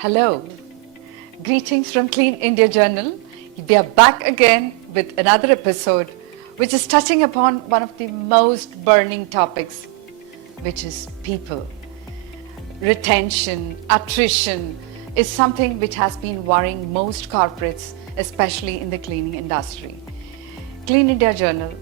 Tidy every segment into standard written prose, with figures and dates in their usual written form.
Hello, greetings from Clean India Journal. We are back again with another episode which is touching upon one of the most burning topics, which is people. Retention, attrition is something which has been worrying most corporates, especially in the cleaning industry. Clean India Journal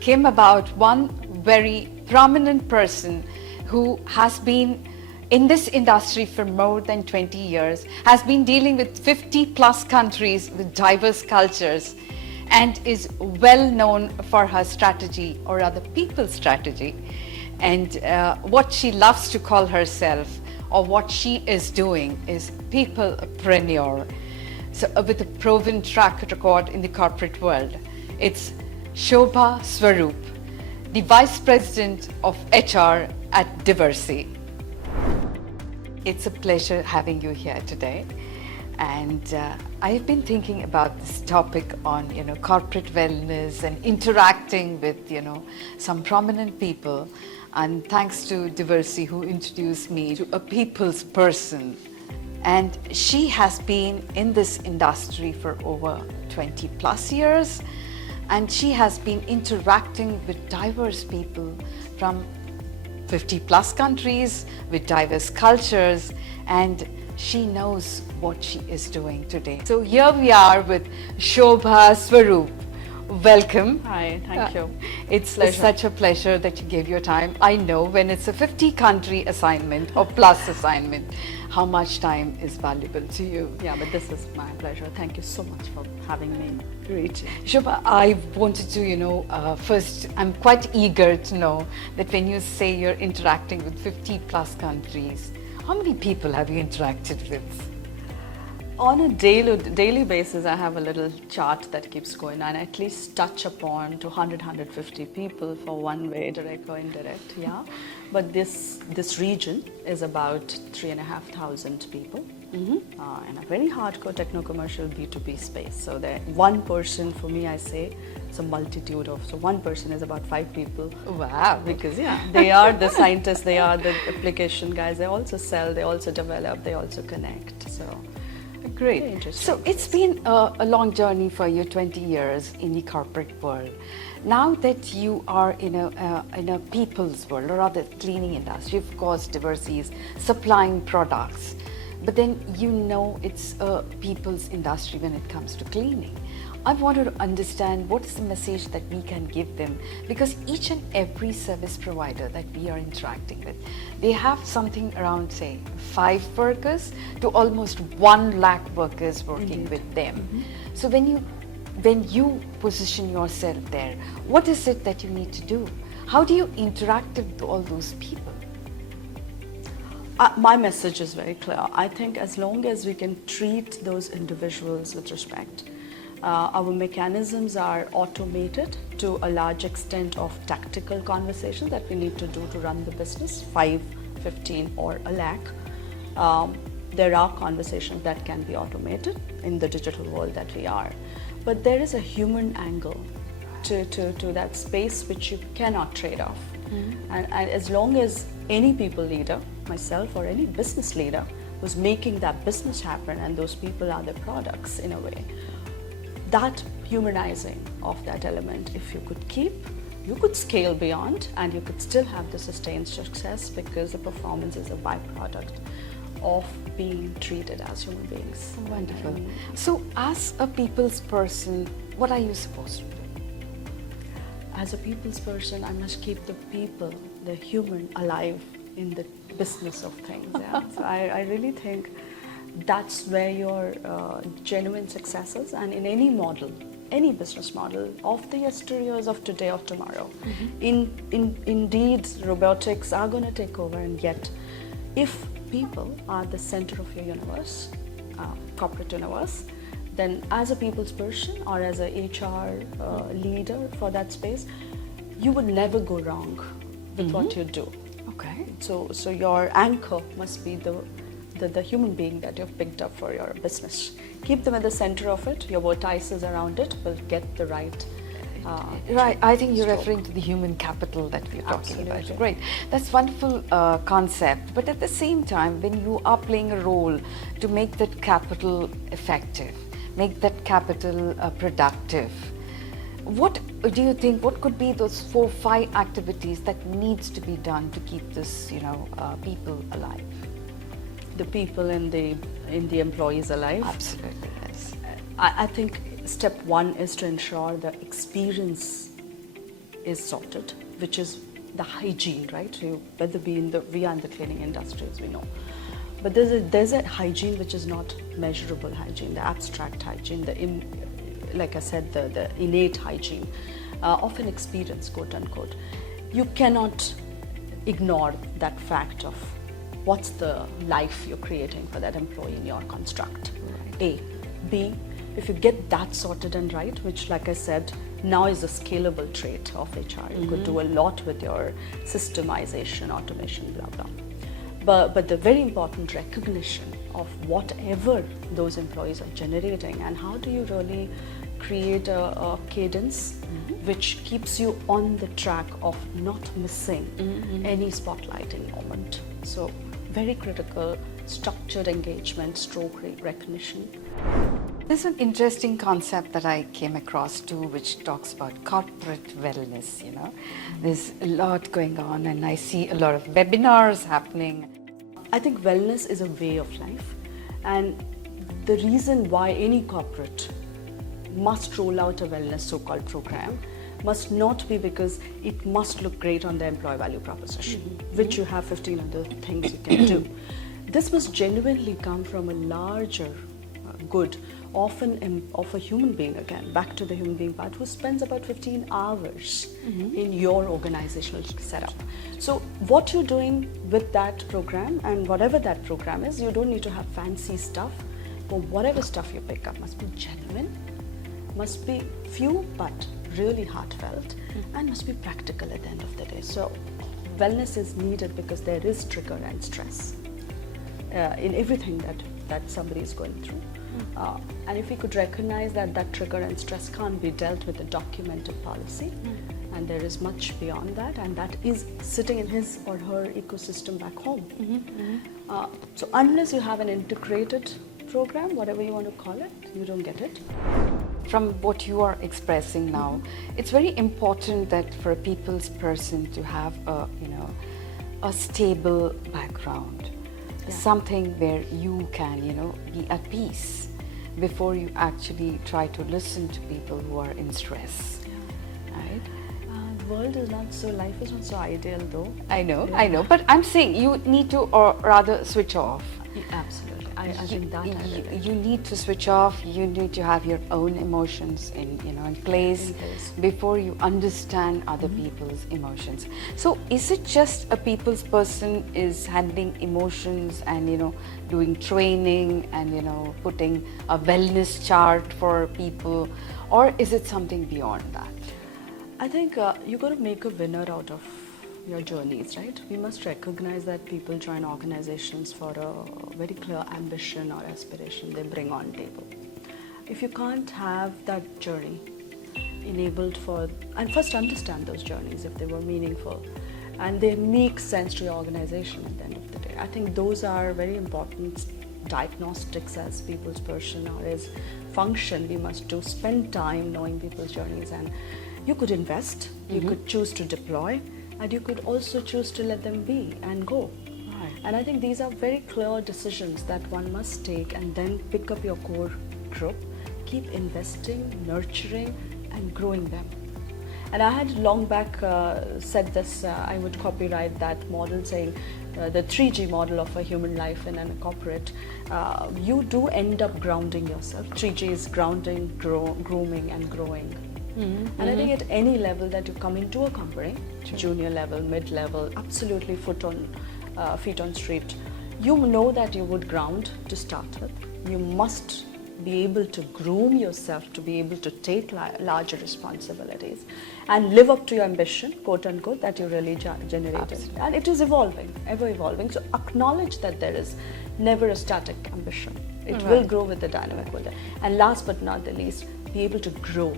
came about one very prominent person who has been in this industry for more than 20 years, has been dealing with 50 plus countries with diverse cultures, and is well known for her strategy, or rather people's strategy, and what she loves to call herself, or what she is doing, is peoplepreneur. So with a proven track record in the corporate world, it's Shobha Swarup, the Vice President of HR at Diversey. It's a pleasure having you here today, and I've been thinking about this topic on corporate wellness and interacting with some prominent people, and thanks to Diversey who introduced me to a people's person, and she has been in this industry for over 20 plus years, and she has been interacting with diverse people from 50 plus countries with diverse cultures, and she knows what she is doing today. So here we are with Shobha Swarup. Welcome. Hi, thank you. It's such a pleasure that you gave your time. I know when it's a 50 country assignment or plus assignment, how much time is valuable to you. Yeah, but this is my pleasure. Thank you so much for having me. Great. Shobha, I wanted to, first, I'm quite eager to know that when you say you're interacting with 50 plus countries, how many people have you interacted with? On a daily basis, I have a little chart that keeps going, and I at least touch upon 150 people for one way, direct or indirect, yeah. But this region is about 3,500 people. In a very hardcore techno-commercial B2B space. So one person, for me, I say, it's a multitude of, so one person is about 5 people. Wow. Because they are the scientists, they are the application guys, they also sell, they also develop, they also connect, so. Great. So it's been a long journey for you, 20 years in the corporate world. Now that you are in a people's world, or rather cleaning industry, of course, Diversey is supplying products, but then it's a people's industry when it comes to cleaning. I wanted to understand what is the message that we can give them, because each and every service provider that we are interacting with, they have something around, say, 5 workers to almost 1 lakh workers working with them. So when you position yourself there, what is it that you need to do? How do you interact with all those people? My message is very clear. I think as long as we can treat those individuals with respect, our mechanisms are automated to a large extent of tactical conversations that we need to do to run the business, 5, 15 or a lakh. There are conversations that can be automated in the digital world that we are. But there is a human angle to that space which you cannot trade off. And as long as any people leader, myself or any business leader, who's making that business happen, and those people are the products in a way, that humanizing of that element, if you could keep, you could scale beyond, and you could still have the sustained success, because the performance is a byproduct of being treated as human beings. Wonderful. So as a people's person, what are you supposed to do? As a people's person, I must keep the people, the human, alive in the business of things. Yeah. So I really think that's where your genuine successes, and in any model, any business model of the yesteryears, of today, of tomorrow, indeed robotics are going to take over, and yet if people are the center of your universe, corporate universe, then as a people's person or as a HR leader for that space, you would never go wrong with what you do. Okay. So your anchor must be the human being that you've picked up for your business. Keep them at the center of it. Your vertices around it will get the right Right, I think you're referring to the human capital that we're talking Absolutely. about. Great, that's wonderful concept. But at the same time, when you are playing a role to make that capital effective, make that capital productive, what do you think? What could be those 4-5 activities that needs to be done to keep this, people alive? The people in the employees alive. Absolutely, yes. I think step one is to ensure the experience is sorted, which is the hygiene, right? Whether we are in the cleaning industry, as we know. But there's a hygiene which is not measurable hygiene, the abstract hygiene, like I said, the innate hygiene of an experience, quote unquote. You cannot ignore that fact of what's the life you're creating for that employee in your construct. Right. A. B, if you get that sorted and right, which like I said, now is a scalable trait of HR. You could do a lot with your systemization, automation, blah, blah. But the very important recognition of whatever those employees are generating, and how do you really create a cadence which keeps you on the track of not missing any spotlighting moment. So very critical, structured engagement, stroke recognition. There's an interesting concept that I came across too, which talks about corporate wellness. There's a lot going on, and I see a lot of webinars happening. I think wellness is a way of life, and the reason why any corporate must roll out a wellness so-called program must not be because it must look great on the employee value proposition, which you have 15 other things you can do. This must genuinely come from a larger good, often of a human being, again, back to the human being part, who spends about 15 hours in your organizational setup. So what you're doing with that program, and whatever that program is, you don't need to have fancy stuff, but whatever stuff you pick up must be genuine, must be few but really heartfelt, and must be practical at the end of the day. So wellness is needed because there is trigger and stress in everything that somebody is going through. And if we could recognize that trigger and stress can't be dealt with a documented policy, and there is much beyond that, and that is sitting in his or her ecosystem back home. So unless you have an integrated program, whatever you want to call it, you don't get it. From what you are expressing now, it's very important that for a people's person to have a stable background, something where you can, be at peace before you actually try to listen to people who are in stress, right? The world is not so, life is not so ideal though. I know, but I'm saying you need to, or rather, switch off. Absolutely. I think that you need to switch off. You need to have your own emotions in place before you understand other people's emotions. So is it just a people's person is handling emotions and doing training and putting a wellness chart for people, or is it something beyond that? I think you got to make a winner out of your journeys, right? We must recognize that people join organizations for a very clear ambition or aspiration they bring on table. If you can't have that journey enabled and first understand those journeys if they were meaningful and they make sense to your organization at the end of the day. I think those are very important diagnostics as people's person or as function. We must spend time knowing people's journeys, and you could invest, you could choose to deploy, and you could also choose to let them be and go. Right. And I think these are very clear decisions that one must take, and then pick up your core group, keep investing, nurturing, and growing them. And I had long back said this, I would copyright that model saying the 3G model of a human life in a corporate, you do end up grounding yourself. 3G is grounding, grooming, and growing. And I think at any level that you come into a company, junior level, mid-level, absolutely feet on street, you know that you would ground to start with. You must be able to groom yourself to be able to take larger responsibilities and live up to your ambition, quote unquote, that you really generated. Absolutely. And it is evolving, ever evolving. So acknowledge that there is never a static ambition. It will grow with the dynamic world. And last but not the least, be able to grow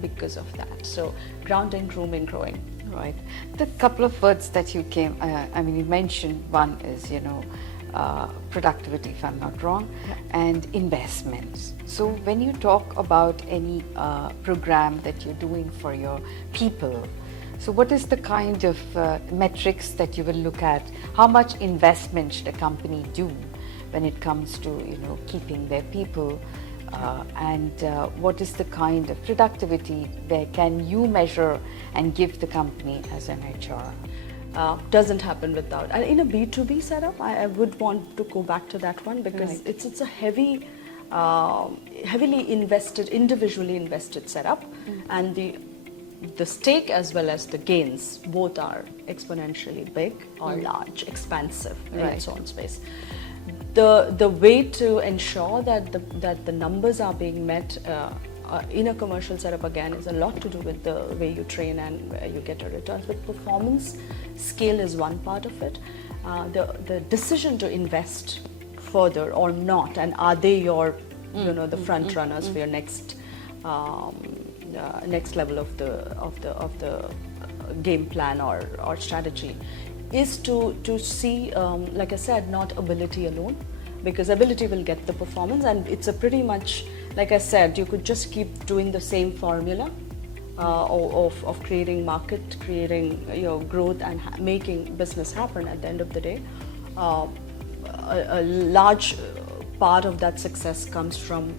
because of that. So grounding, grooming, growing. Right. The couple of words that you you mentioned, one is, productivity, if I'm not wrong, and investments. So when you talk about any program that you're doing for your people, so what is the kind of metrics that you will look at? How much investment should a company do when it comes to, keeping their people? And what is the kind of productivity where can you measure and give the company as an HR? Doesn't happen without. And in a B2B setup, I would want to go back to that one because Right. it's a heavily invested, individually invested setup, and the stake as well as the gains both are exponentially big or large, expansive in its own space. The way to ensure that the numbers are being met in a commercial setup again is a lot to do with the way you train and you get a return. But performance scale is one part of it. The decision to invest further or not, and are they your the front runners for your next next level of the game plan or strategy, is to see, like I said, not ability alone, because ability will get the performance, and it's a pretty much, like I said, you could just keep doing the same formula of creating market, creating growth, and making business happen. At the end of the day, a large part of that success comes from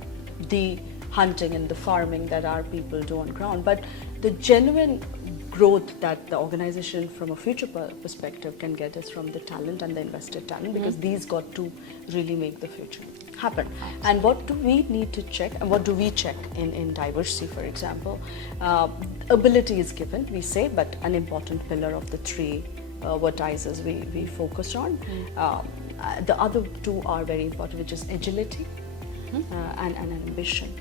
the hunting and the farming that our people do on ground. But the genuine growth that the organization from a future perspective can get is from the talent and the invested talent, because these got to really make the future happen. And what do we need to check, and what do we check in Diversey, for example? Ability is given, we say, but an important pillar of the three vertices we focus on. The other two are very important, which is agility and ambition.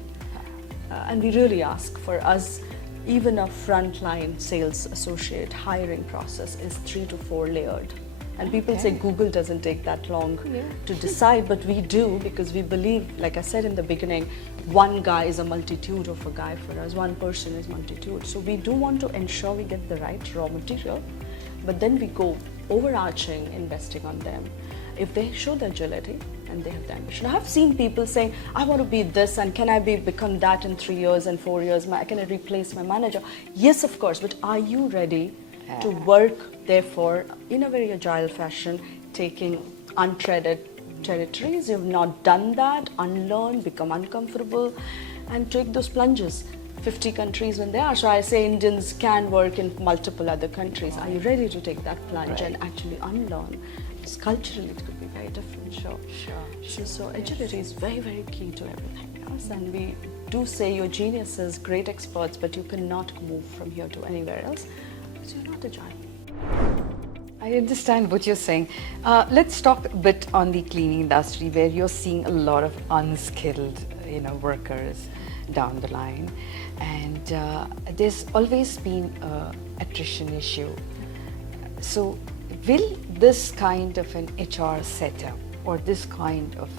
And we really ask for us, even a frontline sales associate hiring process is 3 to 4 layered. And people say Google doesn't take that long to decide, but we do, because we believe, like I said in the beginning, one guy is a multitude of a guy for us, one person is multitude. So we do want to ensure we get the right raw material, but then we go overarching investing on them. If they show the agility and they have the ambition. I have seen people saying, I want to be this, and can I become that in 3 years and 4 years? Can I replace my manager? Yes, of course, but are you ready to work, therefore, in a very agile fashion, taking untreaded territories? You've not done that, unlearn, become uncomfortable, and take those plunges. 50 countries when they are. So I say Indians can work in multiple other countries. Are you ready to take that plunge and actually unlearn? Because culturally it could be very different. Sure. So agility is very, very key to everything else. And we do say you're geniuses, great experts, but you cannot move from here to anywhere else because you're not agile. I understand what you're saying. Let's talk a bit on the cleaning industry, where you're seeing a lot of unskilled, workers down the line, and there's always been an attrition issue. So, will this kind of an HR setup, or this kind of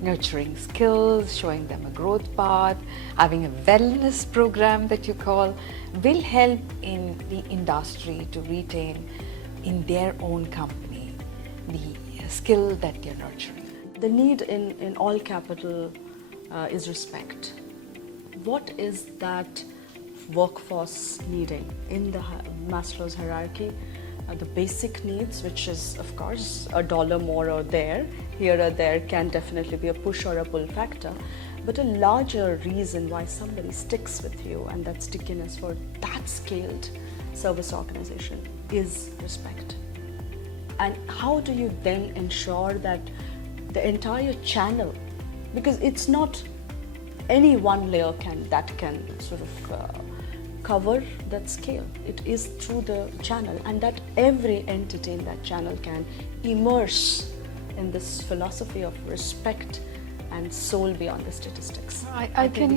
nurturing skills, showing them a growth path, having a wellness program that you call, will help in the industry to retain in their own company the skill that they're nurturing? The need in all capital is respect. What is that workforce needing in the Maslow's hierarchy? The basic needs, which is of course $1 more or there, here or there, can definitely be a push or a pull factor. But a larger reason why somebody sticks with you, and that stickiness for that scaled service organization, is respect. And how do you then ensure that the entire channel, because it's not any one layer can sort of cover that scale. It is through the channel, and that every entity in that channel can immerse in this philosophy of respect and soul beyond the statistics. I can,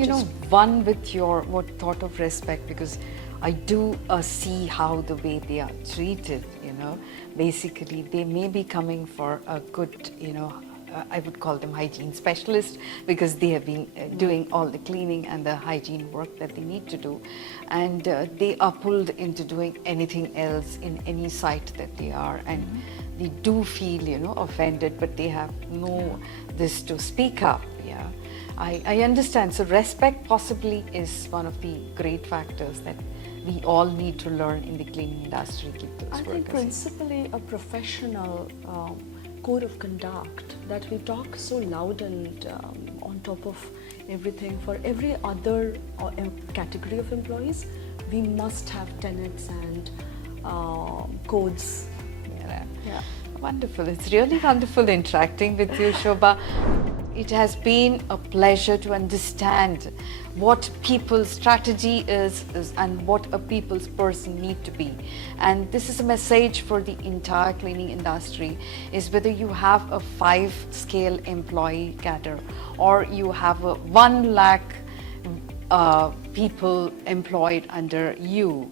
one with your thought of respect, because I do see how the way they are treated, basically they may be coming for a good, I would call them hygiene specialists, because they have been doing all the cleaning and the hygiene work that they need to do, and they are pulled into doing anything else in any site that they are, and they do feel, you know, offended, but they have no this to speak up. Yeah, I understand. So respect possibly is one of the great factors that we all need to learn in the cleaning industry. Keep those I workers think principally a professional code of conduct, that we talk so loud and on top of everything. For every other category of employees, we must have tenets and codes. Yeah. Wonderful. It's really wonderful interacting with you, Shobha. It has been a pleasure to understand what people's strategy is and what a people's person need to be. And this is a message for the entire cleaning industry, is whether you have a 5-scale employee cadre or you have a 1 lakh people employed under you,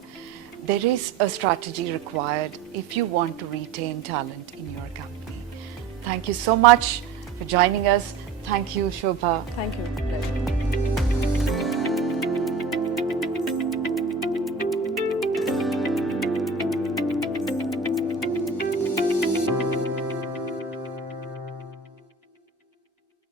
there is a strategy required if you want to retain talent in your company. Thank you so much for joining us. Thank you, Shobha. Thank you. Pleasure.